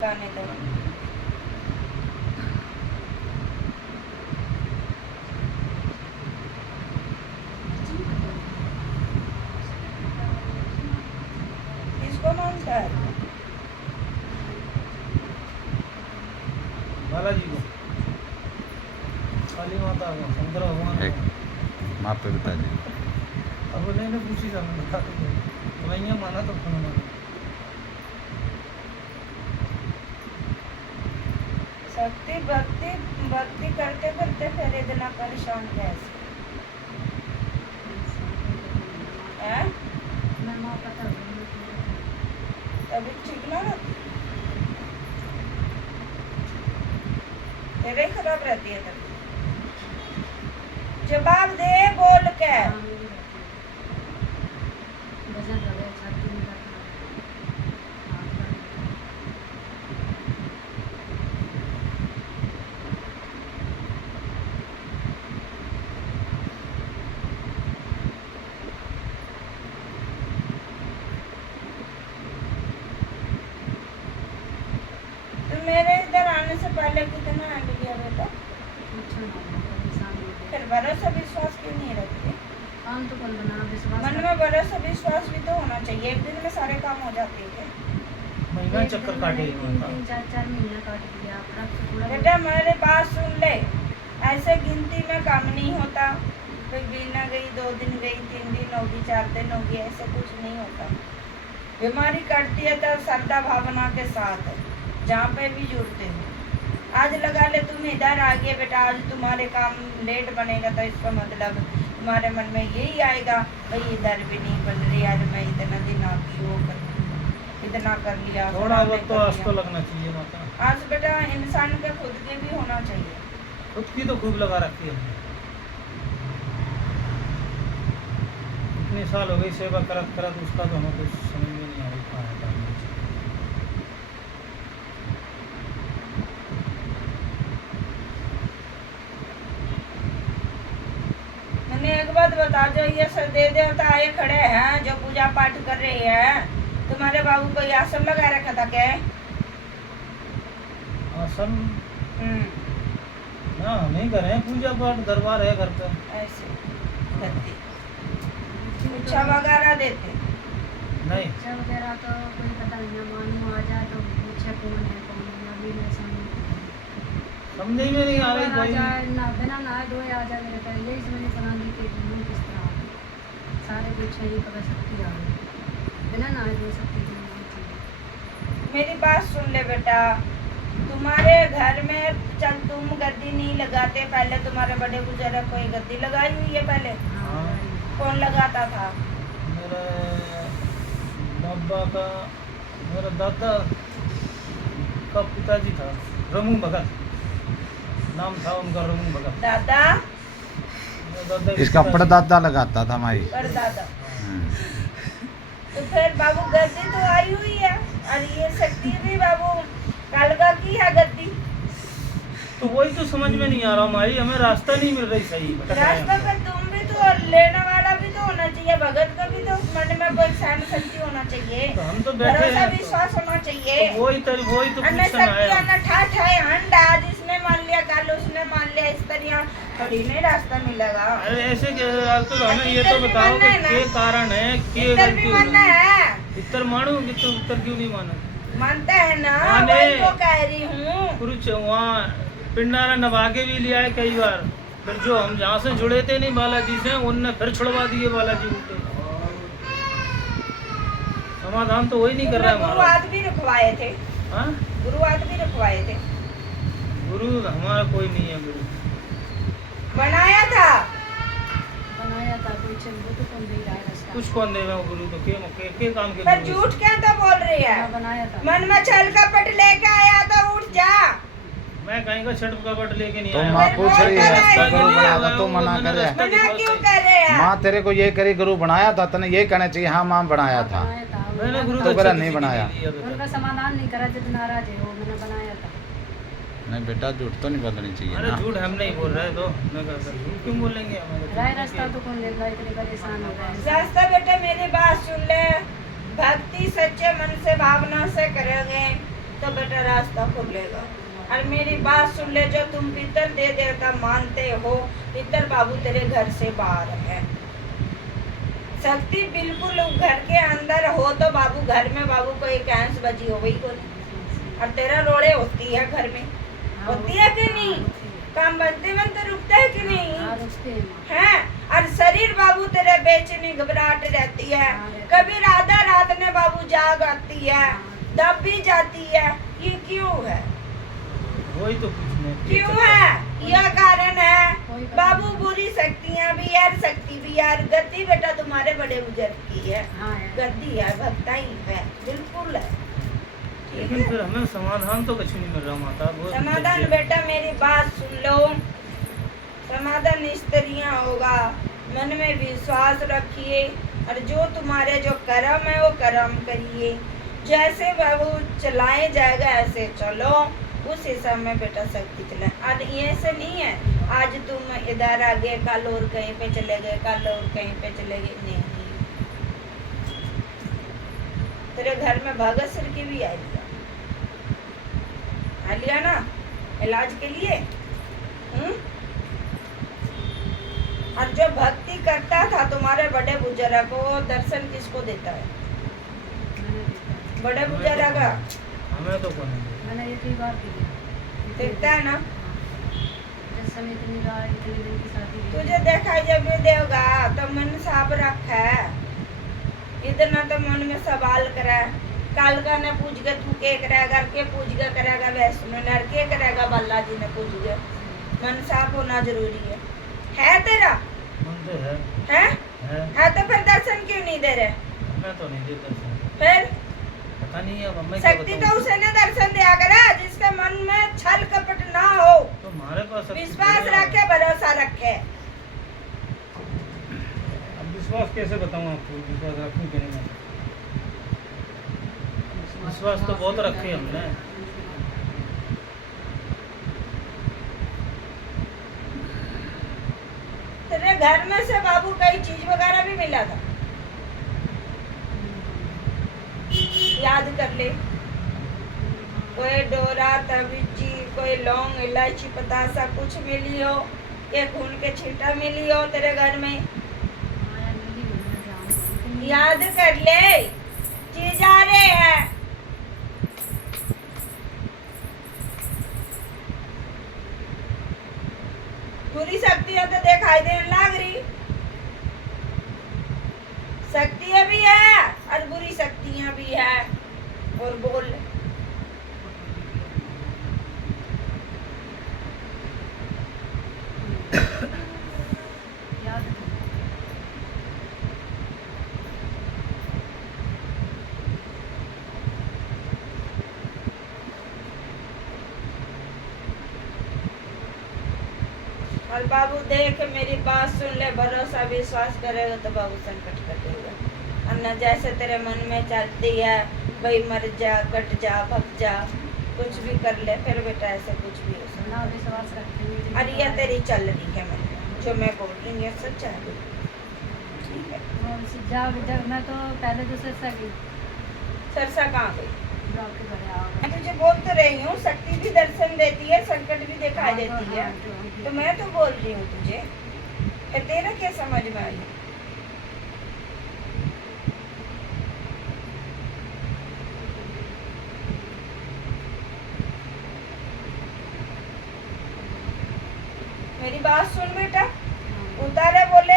गाने दो। किसको मानता है? बालाजी को, काली माता को, शंकर भगवान एक को। माता पिता जी अब नहीं पूछी था, मैं बता दूँ नहीं माना तो कौन माना। शक्ति भक्ति भक्ति करते करते फिर इतना परेशान कैसे हैं? तभी ठीक ना रहती, तेरे खराब रहती है तभी। जवाब दे बोल के। मेरे इधर आने से पहले कितना हैंड लिया बेटा? फिर भरोसा विश्वास क्यों नहीं रखते? मन में भरोसा विश्वास भी तो होना चाहिए। एक दिन में सारे काम हो जाते हैं। महीना चक्कर काटे बेटा मेरे बात सुन ले, ऐसे गिनती में काम नहीं होता। कोई बिना गई 2 दिन गई, 3 दिन होगी, 4 दिन होगी, ऐसे कुछ नहीं होता। बीमारी कटती है तो श्रद्धा भावना के साथ, जहाँ पे भी जुड़ते हो। आज लगा ले तुम इधर आ गए बेटा, आज तुम्हारे काम लेट बनेगा तो इसका मतलब तुम्हारे मन में यही आएगा, भाई इधर भी नहीं बन रही, आज मैं इतना दिन आपकी वो कर इतना कर लिया। थोड़ा बहुत तो आज तो लगना चाहिए माता। आज बेटा इंसान के खुद के भी होना चाहिए। खुद की तो खूब लगा रखी है। इतने साल हो गई सेवा करत करत, उसका तो हमें कुछ समझ में नहीं आ रही कहाँ है काम। मैंने एक बात बता, जो ये सदे देवता आए खड़े हैं, जो पूजा पाठ कर रहे हैं, तुम्हारे बाबू को ये आसन लगा रखा था क्या? आसन ना नहीं करे, पूजा पाठ दरबार है घर पे। ऐसे करते पूछा वगैरह देते नहीं वगैरह तो कोई पता नहीं, मालूम आ जाए तो पूछे कौन है कौन नहीं, अभी मैं समझ में नहीं आ रही आ कोई। जाए ना, बिना नहाए धोए आ जाए मेरे पर, यही समझ बना दी कि मुँह किस तरह आ गई। सारे कुछ है, पता शक्ति आ गई, बिना नहाए धोए सकती थी। मेरी बात सुन ले बेटा, तुम्हारे घर में चल तुम गद्दी नहीं लगाते, पहले तुम्हारे बड़े बुजुर्ग कोई गद्दी लगाई हुई है पहले? हाँ। कौन लगाता था? मेरे बाबा का, मेरा दादा का पिताजी था रमू भगत, नाम था उनका रमू भगत। दादा? मेरा दादा इसका परदादा लगाता था हमारी। परदादा। तो फिर बाबू गद्दी तो आई हुई है, और ये शक्ति भी बाबू कालका की है गद्दी। तो वही तो समझ में नहीं आ रहा हमारी, हमें रास्ता नहीं मिल रही सही। रास्ता पर तुम भी तो, लेने वाला भी तो होना चाहिए, भगत का भी तो मन में कोई सहन शक्ति होना चाहिए, तो हम तो बैठे भरोसा हैं, विश्वास होना चाहिए। तो वही तो अन्य पूछना शक्ति है। अन्य ठाठ है, अंड आज इसने मान लिया, कल उसने मान लिया, इस तरह थोड़ी नहीं रास्ता मिलेगा। अरे ऐसे तो हमें ये तो बताओ कि क्या कारण है, क्या इधर भी गलती मानना है, इतर मानू कि तो उत्तर क्यों नहीं माना? मानता है ना, माने। वही तो कह रही हूँ। कुछ वहाँ पिंडारा नभा के भी लिया है कई बार, फिर जो हम जहाँ से जुड़े थे नहीं बालाजी से, उनने फिर छुड़वा दिए बालाजी को। समाधान तो वही नहीं कर रहा है हमारा। गुरुवाद भी रखवाए थे, हाँ? गुरुवाद भी रखवाए थे। गुरु हमारा कोई नहीं है गुरु। बनाया था बनाया था कोई, चल वो तो कौन दे रहा है रास्ता। कुछ कौन देगा गुरु तो के काम के पर लिए? झूठ क्या तो बोल रही है? हाँ, बनाया था। मन में छल कपट लेके आया तो उठ जा। मैं कहीं का छठ कपट लेके नहीं तो आया। माँ पूछ रही है रास्ता गुरु नहीं बनाया था, तू मना मैंने कर रहा है। रास्ता मना दिखा क्यों दिया। कर रहे हैं? माँ तेरे को ये करी गुरु बनाया था, तने ये कहना चाहिए हाँ माँ बनाया था। बनाया था मैंने गुरु तो दक्षिण मेरा किसी नहीं की बनाया। ली अभी तक। उनका समाधान नहीं करा, जब नाराज है वो, मैंने बनाया था। नहीं बेटा झूठ तो नहीं बोलनी चाहिए अरे ना। झूठ हम नहीं बोल रहे, तो मैं कहता हूँ, झूठ क्यों बोलेंगे राय हमारे? रास्ता तो कौन लेगा, इतने परेशान हो गए। रास्ता बेटा मेरी बात सुन ले, भक्ति सच्चे मन से भावना से करोगे तो बेटा रास्ता खुलेगा। और मेरी बात सुन ले, जो तुम पितर दे देवता मानते हो, पितर बाबू तेरे घर से बाहर है। शक्ति बिल्कुल घर के अंदर हो तो बाबू घर में बाबू को एक ऐंस बजी हो गई को नहीं। और तेरा रोड़े होती है घर में, होती है कि नहीं? काम बनते बनते रुकता है कि नहीं? हाँ, रुकते हैं माँ। है। और शरीर बाबू तेरे बेचैनी घबराहट रहती है, कभी राधा रात ने बाबू जाग आती है, दब भी जाती है। ये क्यों है? वही तो कुछ नहीं क्यों है? यह कारण है बाबू, बुरी शक्तियाँ भी है, शक्ति भी है। और गद्दी बेटा तुम्हारे बड़े बुजुर्ग की है, हाँ है। गद्दी है, भक्ताई है, बिल्कुल है। ठीक लेकिन है? फिर हमें समाधान तो कुछ नहीं मिल रहा माता। वो समाधान बेटा मेरी बात सुन लो, समाधान इस तरह होगा। मन में विश्वास रखिए और जो तुम्हारे जो कर्म है वो कर्म करिए। जैसे बाबू चलाए जाएगा ऐसे चलो, उस हिसाब में बेटा शक्ति चलाए। और ये से नहीं है आज तुम इधर आ गए, कल और कहीं पे चले गए, कल और कहीं पे चले गए, नहीं। तेरे घर में भगत सिर की भी आई आ लिया ना इलाज के लिए। और जो भक्ति करता था तुम्हारे बड़े बुजुर्ग को, वो दर्शन किसको देता है? मैंने देखा। बड़े बुजुर्ग का हमें तो कौन है। मैंने एक ही बार देखा। देखता है ना। जिस समय इतनी बार इतने दिन की शादी हुई। तुझे देखा जब भी देगा तो मन साफ रख है, इतना तो मन में सवाल करे। काल का ने पूछ के तू के करेगा, के पूछ के करेगा, वैष्णो ने के करेगा, बालाजी ने पूछ के। मन साफ होना जरूरी है तेरा? मन तो है। है तो फिर दर्शन क्यों नहीं दे रहे? हमें तो नहीं देता सर। फिर पता नहीं है अब मैं क्या शक्ति तो बताऊं। उसे ने दर्शन दिया करा जिसके मन में छल कपट ना हो, तो हमारे पास शक्ति विश्वास थोड़ी है। रखे, भरोसा रखे। अब विश्वास कैसे बताऊं आपको, विश्वास रखूं कि नहीं? विश्वास तो बहुत रखे हमने। तेरे घर में से बाबू कई चीज वगैरह भी मिला था, याद कर ले। कोई डोरा तविजी, कोई लौंग इलायची पतासा कुछ मिली हो, या खून के छींटा मिली हो तेरे घर में? हाँ यार, मिली हुई है, ध्यान से। याद कर ले, चीज आ रहे हैं। बुरी शक्तियां तो दिखाई देने लग रही, शक्तियां भी है और बुरी शक्तियां भी है। और बोल याद है। और बाबू देख मेरी बात सुन ले, भरोसा विश्वास करेगा तो बाबू संकट कटेगा। और न जैसे तेरे मन में चलती है भाई मर जा, कट जा, भग जा, कुछ भी कर ले, फिर बेटा ऐसे कुछ भी हो सकता ना है। विश्वास रखते हुए। और ये तेरी चल रही है, मैं जो मैं बोल रही हूँ ये सच है। ठीक है। जब मैं तो पहले तो सरसा गई, सरसा कहाँ गई? जो आपके घर आ मैं तुझे बोल तो रही हूँ, शक्ति भी दर्शन देती है, संकट भी दिखाई देती है। तो मैं तो बोल रही हूँ तुझे, फिर तेरा क्या समझ में आई? मेरी बात सुन बेटा, उतारे बोले